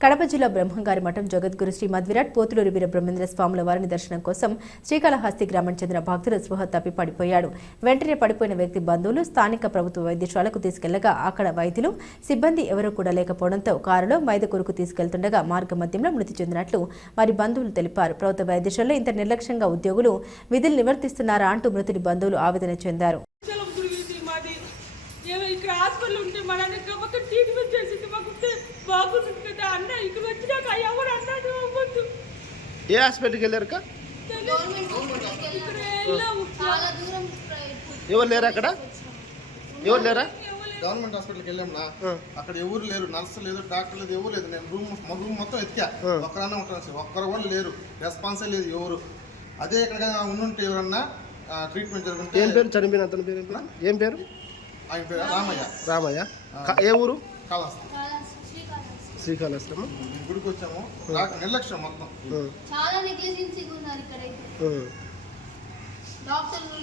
కడప జిల్లా బ్రహ్మంగారి మఠం జగద్గురు శ్రీ మధ్విరాట్ పోతులూరి వీర బ్రహ్మేంద్ర స్వాముల వారిని దర్శనం కోసం శ్రీకాళహస్తి గ్రామానికి చెందిన భక్తుల స్పృహ తప్పి పడిపోయాడు. వెంటనే పడిపోయిన వ్యక్తి బంధువులు స్థానిక ప్రభుత్వ వైద్యశాలకు తీసుకెళ్లగా అక్కడ వైద్యులు సిబ్బంది ఎవరూ కూడా లేకపోవడంతో కారులో మైదకూరుకు తీసుకెళ్తుండగా మార్గ మధ్యంలో మృతి చెందినట్లు వారి బంధువులు తెలిపారు. ప్రభుత్వ వైద్యశాలలో ఇంత నిర్లక్ష్యంగా ఉద్యోగులు విధులు నిర్వర్తిస్తున్నారా అంటూ మృతుడి బంధువులు ఆవేదన చెందారు. ఇక్కడ హాస్పిటల్ ఉంటే మనల్ని ట్రీట్మెంట్ చేసింది మాకు బాగుంటుంది కదా అన్న ఇక్కడ వచ్చినాక ఎవరు అన్నాడు అవ్వద్దు. ఏ హాస్పిటల్కి వెళ్ళారు? ఎవరు లేరు అక్కడ? ఎవరు లేరా? గవర్నమెంట్ హాస్పిటల్కి వెళ్ళాంనా, అక్కడ ఎవరు లేరు, నర్సు లేదు, డాక్టర్ లేదు, ఎవరు లేదు. నేను రూమ్ మొత్తం ఎతికా, ఒక్కరన్నా ఉంటాను సార్, ఒక్కరు వాళ్ళు లేరు, రెస్పాన్సే లేదు ఎవరు. అదే ఇక్కడ ఉండుంటే ఎవరన్నా ట్రీట్మెంట్ జరుగుతుంటే. ఏం పేరు చనిపోయిన అతని పేరు? ఏం పేరు? ఆయన పేరు రామయ్య. రామయ్య. ఏ ఊరు? కాళహస్తి. శ్రీకాళహస్తి. గుడికి వచ్చాము, నిర్లక్ష్యం మొత్తం. చాలా నెగ్లిజెన్సీగా ఉన్నారు ఇక్కడైతే. డాక్టర్లు